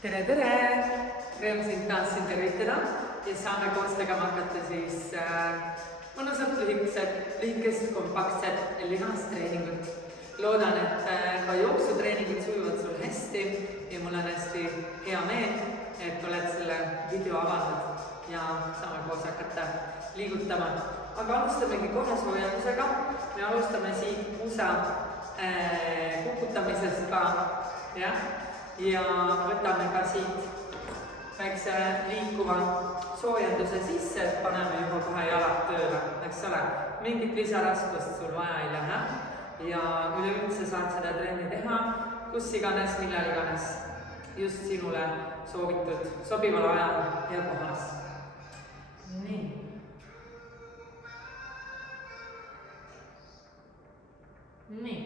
tere, tere! Rõõm sind taas siin tervitada ja saame koos tegema hakata siis mõnusat lühikest kompaktset lihastreeningut. Loodan, et ka jooksutreeningud sujuvad sul hästi ja mul on hästi hea meel, et oled selle video avanud ja saame koos hakata liigutama. Aga alustamegi kohe soojendusega. Me alustame siit puusa kukutamisest ka ja võtame ka siit väikse liikuva soojenduse sisse, et paneme juba kohe jalad tööle, eks ole. Mingit lisaraskust sul vaja ei lähe ja üleüldse saad seda trenni teha, kus iganes, millal iganes, just sinule soovitud, sobival ajal ja kohas. Nii. Nii,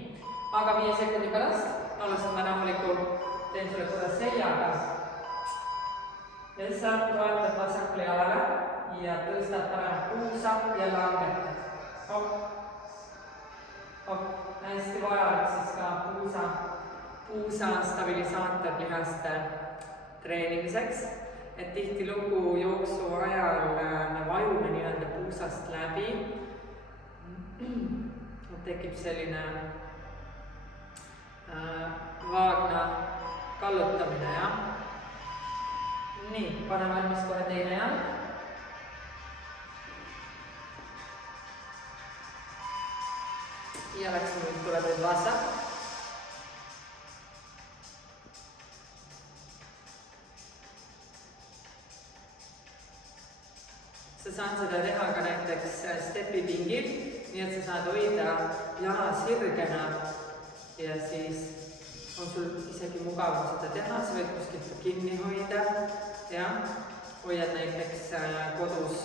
aga 5 sekundi pärast alustame rahulikult, teen sulle korra seljaga. Ja sa toetad vasakule jalale ja tõstad paremat puusa ja langetad. Hästi vajalik siis ka puusa stabilisaatorlihaste treenimiseks, et tihtilugu jooksu ajal me vajume nii-öelda puusast läbi. Tekib selline vaagna kallutamine, ja? Nii, pane valmis kohe teine jalg. Ja läks nüüd tuleb nüüd vasak. Sa saad seda teha ka näiteks stepipingil, nii et sa saad hoida jala sirgena ja siis on sul isegi mugav seda teha, sa võid kuskilt kinni hoida ja hoiad näiteks kodus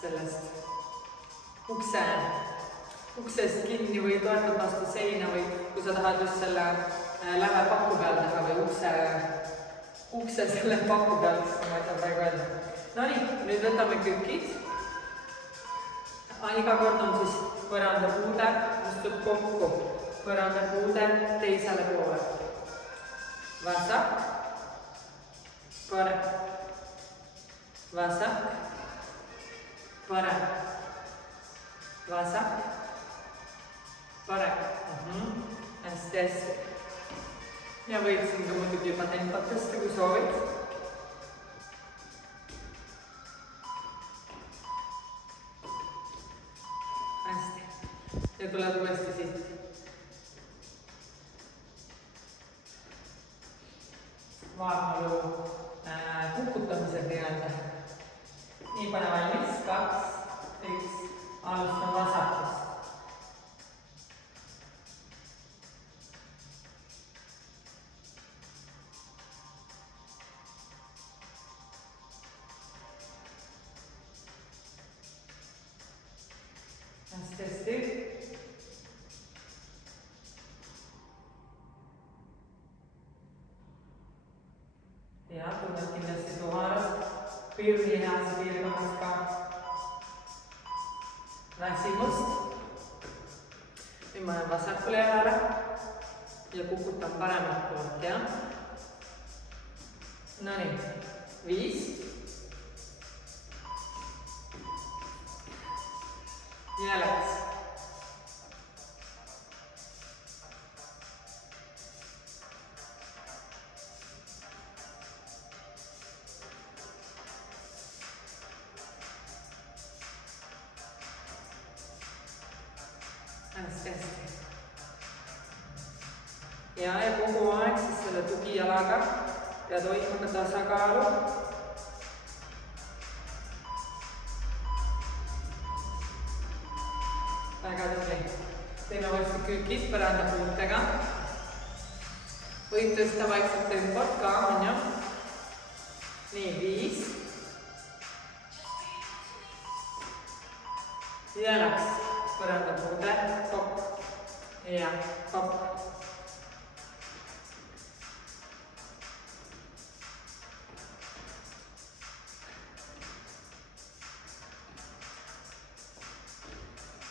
sellest uksest kinni või toetad vastu seina või kui sa tahad just selle läve paku peal teha või ukse selle paku peal, siis ma ei saa praegu öelda. No nii, nüüd võtame kükid. Iga kord on siis põrandapuude, astub kokku. Põrandapuude teisele poole. Vasak, parem. Vasak, parem. Vasak, parem. Hästi. Ja võid siin ka muidugi juba tempot tõsta, kui soovid. Hästi. Ja tuleb uuesti siit. Vaagnalu kukutamised nii-öelda. Nii, pane valmis. 2, 1. Alustan vasakust. Hästi. Ja tunned kindlasti tuharas, pirnilihase piirkonnas ka väsimust. Nüüd ma olen vasakule jalale ja kukutan paremat poolt, ja? No nii, 5. Ja läks. Hästi. Ja kogu aeg siis selle tugijalaga pead hoidma ka tasakaalu. Väga tubli. Teeme uuesti kükid põrandapuutega. Võid tõsta vaikselt tempot ka, on ju? Nii, 5. Ja läks. Põrandapuude, pop ja pop.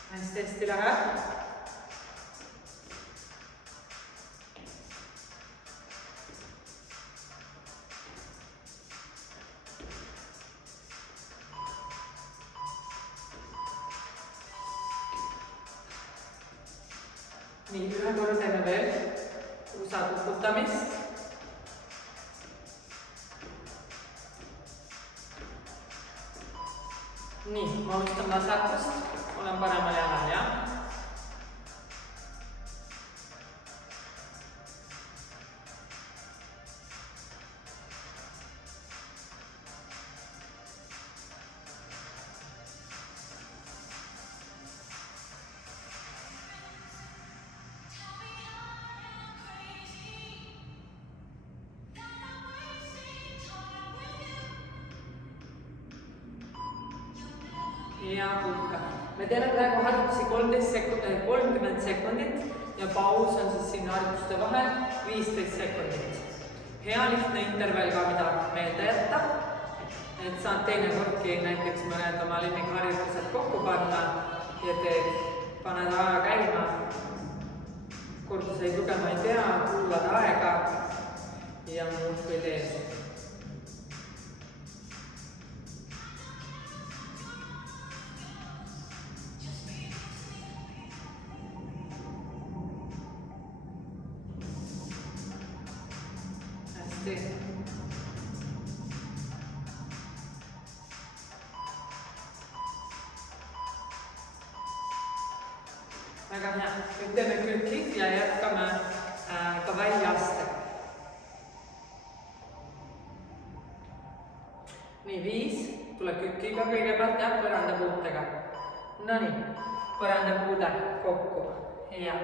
Hästi läheb. nii, ühe korra teeme veel USA kukutamist. Nii, ma alustan vasakust, olen paremal jalal, jah? Ja kulka. Me teeme praegu harjutusi 30 sekundit ja paus on siis siin harjutuste vahel 15 sekundit. Hea lihtne intervall ka, mida meelde jätta. Et saad teinekordki näiteks mõned oma lemmikharjutused kokku panna ja paned aja käima. Korduseid lugema ei pea, kuulad aega ja muud kui teed. Väga hea. Nüüd teeme kükid ja jätkame ka väljaaste. Nii, 5 tuleb kükiga kõigepealt ja põrandapuutega. Nonii, põrandapuude kokku. Hea.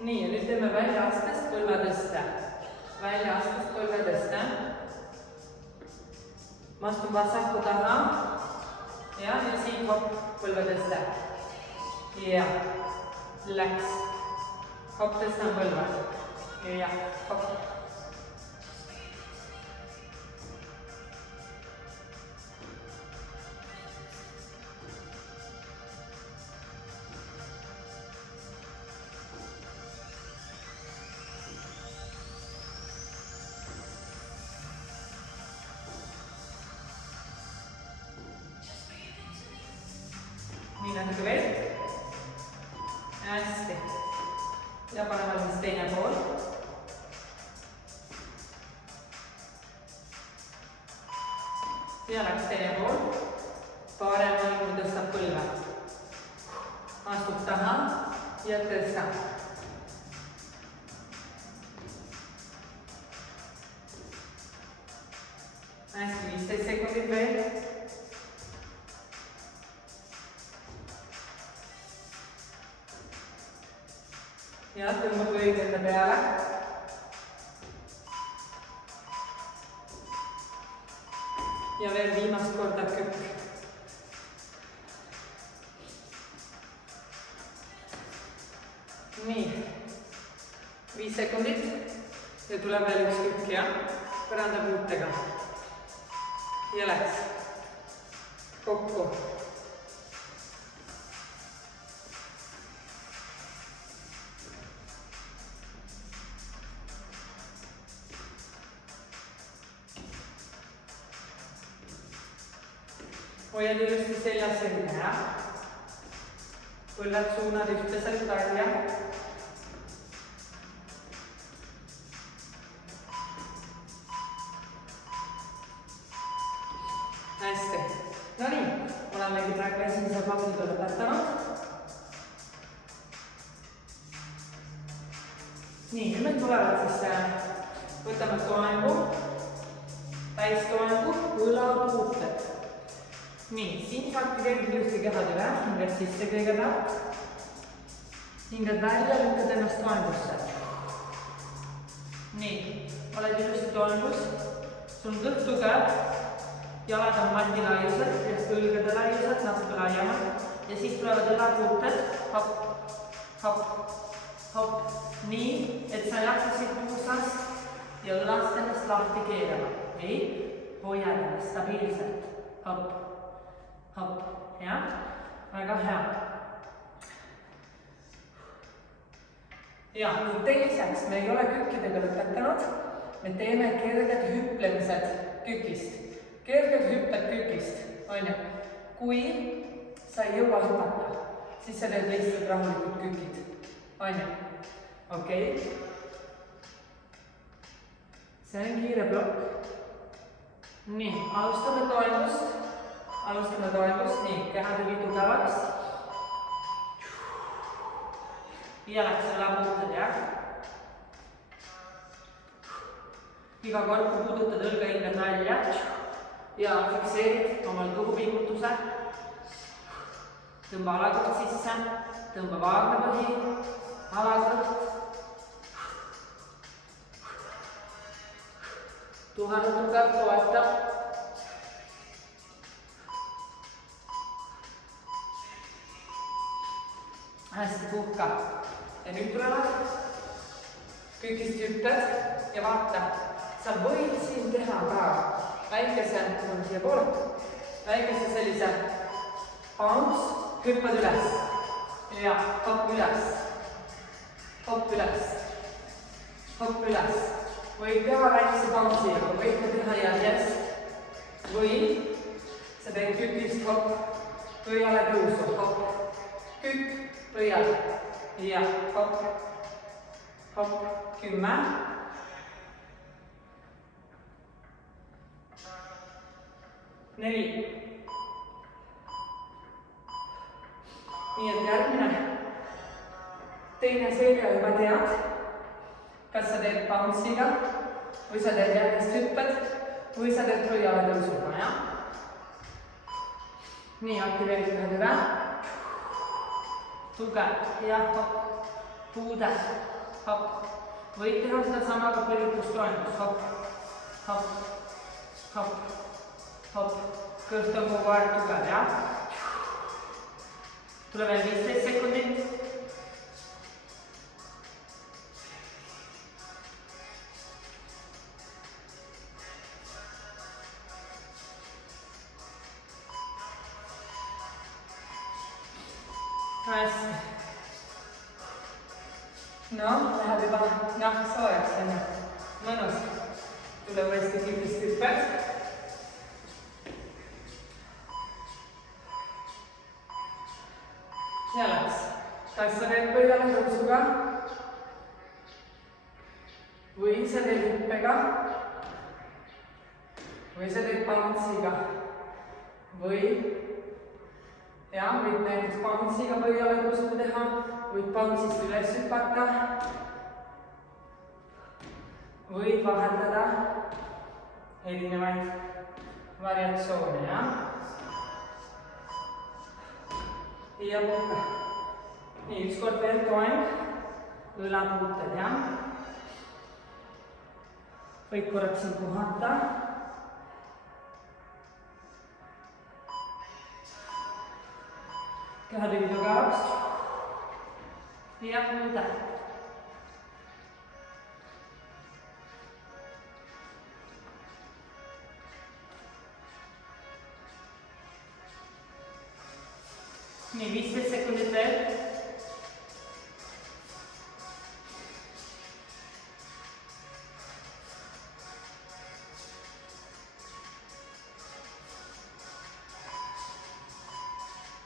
Nii, ja nüüd teeme väljaastest põlvetõste. Väljaastest põlvetõste. Ma astun vasaku taha. Ja siin hopp, põlvetõste. Ja, läks. Hopp, tõstan põlve. Ja, hopp. Nii natuke veel. Hästi. Ja paneme siis teine pool. Ja läks teine pool. Parem õlgu tõstab põlve. Astub taha ja tõstab. Hästi, 15 sekundit veel. Ja tõmbab õigende peale. Ja veel viimast korda kükk. Nii, 5 sekundit ja tuleb veel üks kükk ja põrandapuutega. Ja läks kokku. Hoiad ilusti seljas selline ära. Põlved suunad ühtlaselt tarja. Hästi. No nii, olemegi praegu esimese pauside lõpetanud. Nii, nüüd meil tulevad siis, võtame toengu, täistoengu, õlapuuted. Nii, siin saabki kergelt ilusti kehad üle, hingad sisse kõigepealt. Hingad välja, lükkad ennast toengusse. Nii, oled ilusti toengus, sul on kõht tugev, jalad on mati laiused ja õlgade laiused, natuke laiemad. Ja siit tulevad õlapuuted, hopp, hopp, hopp, nii, et sa ei hakka siit puusast ja õlast ennast lahti keerama. Ei, hoia ennast stabiilselt. Hopp, hopp, jah, väga hea. Ja, nüüd teiseks, me ei ole kükkidega lõpetanud. Me teeme kerged hüplemised kükist. Kerged hüpped kükist, on ju. Kui sa ei jõua hüpata, siis sa teed lihtsalt rahulikult kükid, on ju. Okei. See on kiire plokk. Nii, alustame toimust. Nii, keha tegi tugevaks. Viielaks õla puutad, jah. Iga kord, kui puudutad õlga, hingad välja ja fikseerid omal kõhupingutuse. Tõmba alakõht sisse, tõmba vaagna-põhi, alakõht. Tuhane tugev toetab. Hästi puhka. Ja nüüd tulevad kükist hüpped ja vaata, sa võid siin teha ka väikese, siia poole, väikese sellise bounce, hüppad üles ja hopp üles, hopp üles, hopp üles. Võid teha väikse bounce'i, aga võid ka teha järjest või sa teed kükist hopp, pöiale tõusu, hopp, kükk, pöiale ja hopp, hopp, 10. Neli. Nii et järgmine. Teine selga juba tead, kas sa teed bounce'iga või sa teed järgmist hüpped või sa teed pöiale tõusuga, jah? Nii, aktiveerid ühe tüve. Tugev ja hopp, puude, hopp. Võid teha seda sama ka põlitustoimus, hopp, hopp, hopp, hopp. Kõht on kogu aeg tugev, jah? Tule veel 15 sekundit. Hästi. No, läheb juba nahk soojaks, on ju. Mõnus. Tule uuesti kükist hüpped. Ja läks. Kas sa teed pöiale tõusuga või sa teed hüppega või sa teed bounce'iga või võid näiteks bounce'iga pöiale tõusuga teha, võid bounce'ist üles hüpata, võid vahetada erinevaid variatsioone, jah? Ja puhka. Nii, ükskord veel toeng, õlapuuted, jah? Võid korraks siin puhata. Keha tegi tugevaks. Ja puude. Nii, 15 sekundit veel.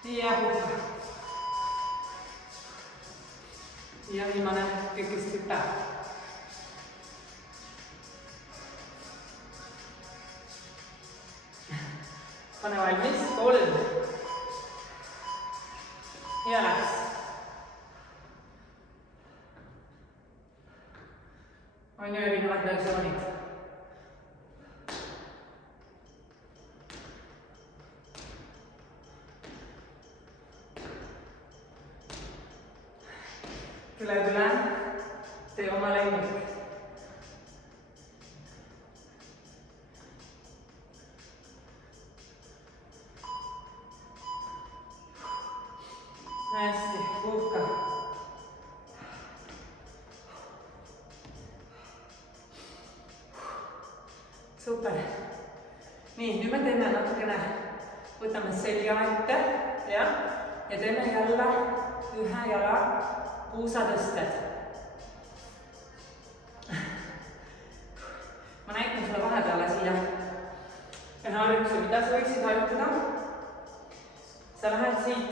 Ja puhka. Ja viimane kükist hüppe. Pane valmis, 3. Ja läks. On ju erinevad versioonid. Tule, tee oma lemmik. Hästi, puhka. Super. Nii, nüüd me teeme natukene, võtame selja ette ja teeme jälle ühe jala puusatõsted. Ma näitan sulle vahepeale siia ühe harjutuse, mida sa võiksid harjutada. Sa lähed siit,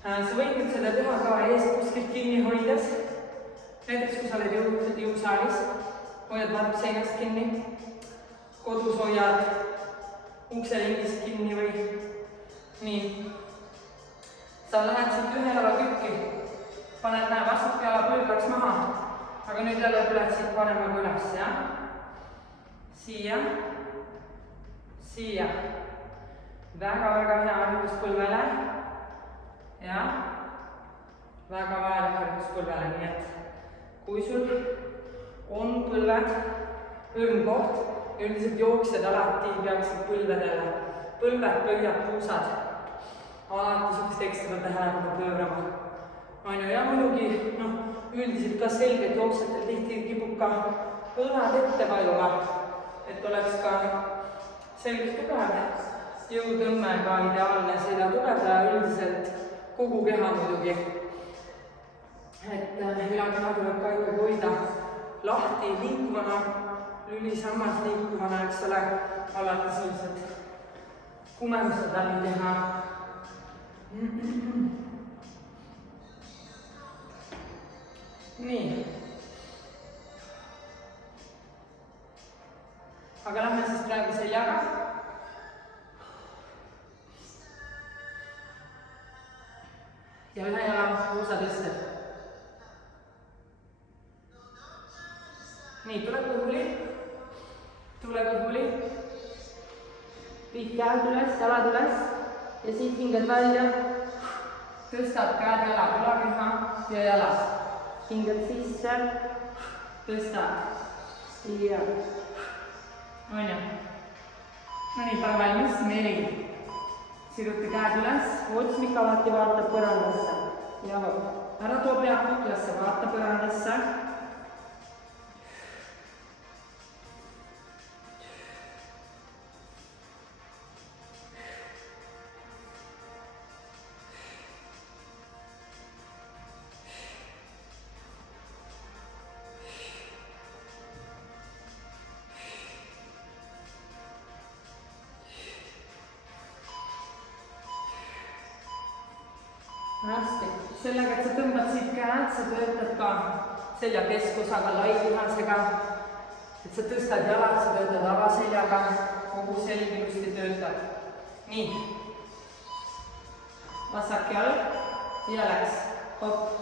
sa võid nüüd seda teha ka eest kuskilt kinni hoides. Näiteks, kui sa oled jõusaalis, hoiad varpseinast kinni, kodus hoiad ukselingist kinni või nii. Sa lähed siit ühe jala kükki, paned vasak jala põlvaks maha, aga nüüd jälle tuled siit paremaga üles, jah? Siia, siia. Väga-väga hea harjutus põlvele. Ja väga vajalik harjutus põlvele, nii et kui sul on põlved, hõrmkoht, üldiselt jooksjad alati peaksid põlvedele, põlved, pöiad, puusad, alati sihukest ekstra tähelepanu pöörama. Ja muidugi, üldiselt ka selgelt jooksjatel tihti kipub ka õlad ette vajuma, et oleks ka selgelt tugev, jõutõmme ka ideaalne selja tugevdaja üldiselt kogu keha muidugi. Et ülakeha tuleb ka ikkagi hoida lahti liikuvana, lülisammas liikuvana, eks ole, alati sellised kumemused läbi teha. Nii. Aga lähme siis praegu seljaga. Ja ühe jala puusatõsted. Nii, tule kõhuli. Viid käed üles, jalad üles ja siit hingad välja. Tõstad käed, jalad, ülakeha ja jalad. Hingad sisse, tõstad. Ja. On ju. No nii, pane valmis, 4. Siruta käed üles, otsmik alati vaatab põrandasse. Ja hopp. Ära too pead kuklasse, vaata põrandasse. Hästi. Sellega, et sa tõmbad siit käed, sa töötad ka selja keskosaga, lailihasega. Et sa tõstad jalad, sa töötad avaseljaga, kogu selg ilusti töötab. Nii. Vasak jalg ja läks. Hopp.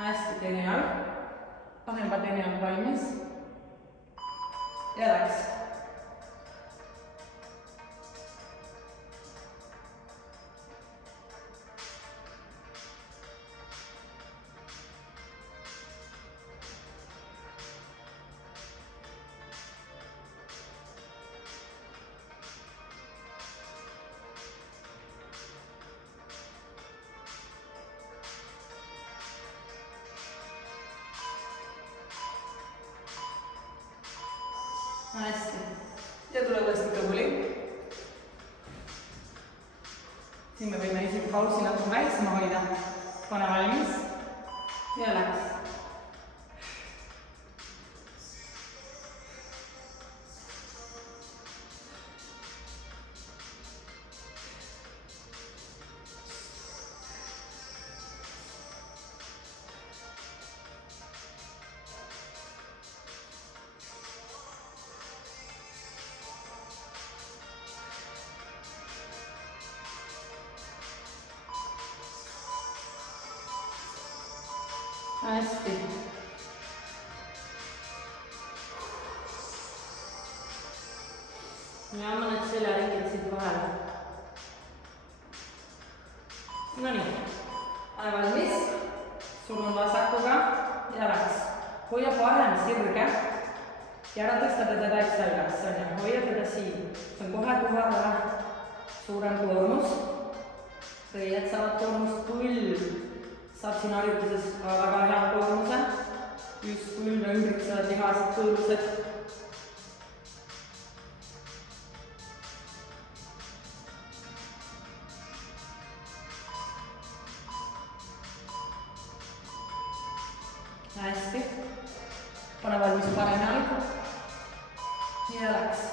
Hästi, teine jalg. Pane juba teine jalg valmis. Ja läks. Hästi. Ja tule uuesti kõhuli. Siin me võime isegi pausi natuke väiksema hoida. Pane valmis. Ja läks. Hästi. ja mõned seljaringid siit vahele. Nonii, ole valmis, surun vasakuga ja läks. Hoia parem sirge ja ära tõsta teda täitsa üles, hoia teda siin. See on kohe kohale suurem koormus. Reied saavad koormust, põlv saab siin harjutuses ka väga hea koormuse. Just põlve ümbritsevad lihased, kõõlused. Hästi. Pane valmis parem jalg. Ja läks.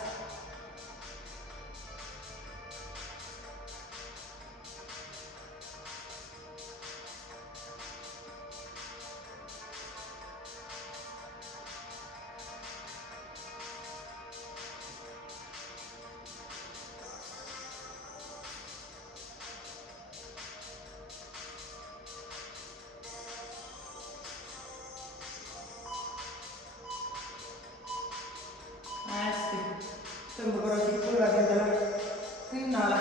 Hästi. Tõmba korra siit põlved endale rinnale.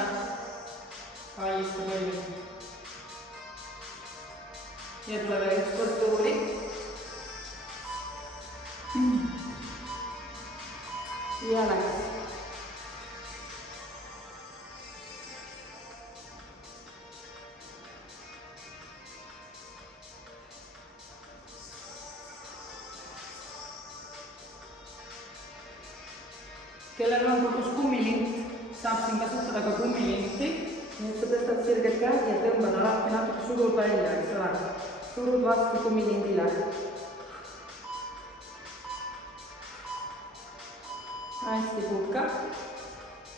Kallista põlvi. Ja tule veel üks kord tuuli. Ja läks. Kellel on kodus kummilint, saab siin kasutada ka kummilinti. Nüüd sa tõstad sirgelt käed ja tõmbad alati natuke surud välja, eks ole. Surud vastu kummilindile. Hästi puhka.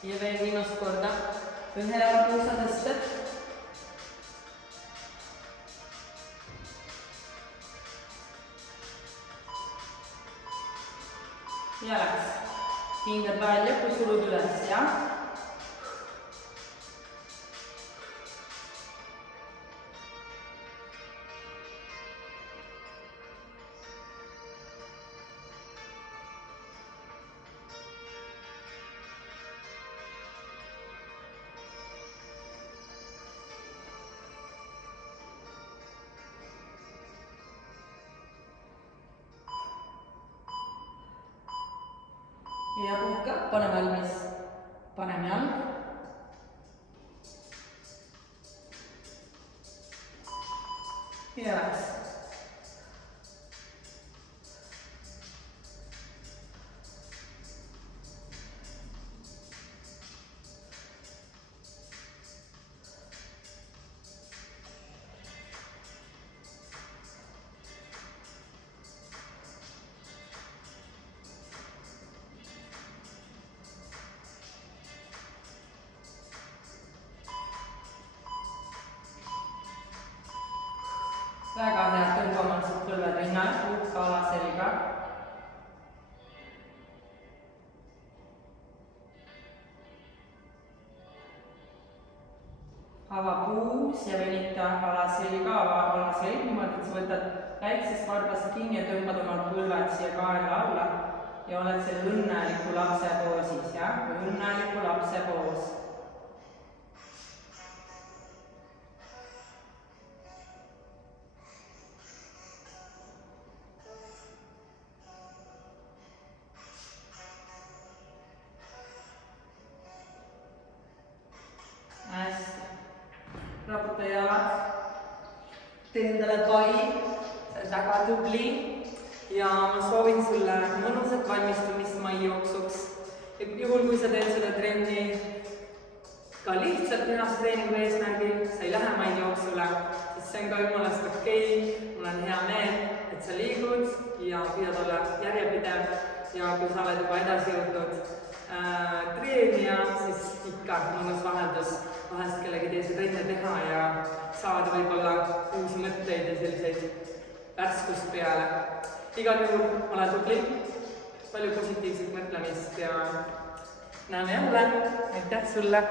Ja veel viimast korda. Ühele puusa tõstad. Ja läks. Hingad välja, kui surud üles, ja? Ja puhka, pane valmis parem jalg. Ja läks. Väga hea, tõmbamansed põlved rinnal, puhka alaselga. Ava puus ja venita alaselga, alaselg niimoodi, et sa võtad väiksest varbast kinni ja tõmbad omal põlved siia kaela alla ja oled selle õnneliku lapse poosis, jah? Õnneliku lapse poos. Hästi. Raputa jalad. Tee endale pai. Sa oled väga tubli. Ja ma soovin sulle mõnusat valmistumist mai jooksuks. Juhul, kui sa teed seda trenni ka lihtsalt lihastreeningu eesmärgil, sa ei lähe mai jooksule, siis see on ka jumalast okei. Mul on hea meel, et sa liigud ja püüad olla järjepidev. Ja kui sa oled juba edasi jõudnud treenija, siis ikka mõnus vaheldus vahest kellegi teise trenne teha ja saada võib-olla uusi mõtteid ja selliseid värskust peale. Igal juhul ole tubli, palju positiivset mõtlemist ja näeme jälle. Aitäh sulle!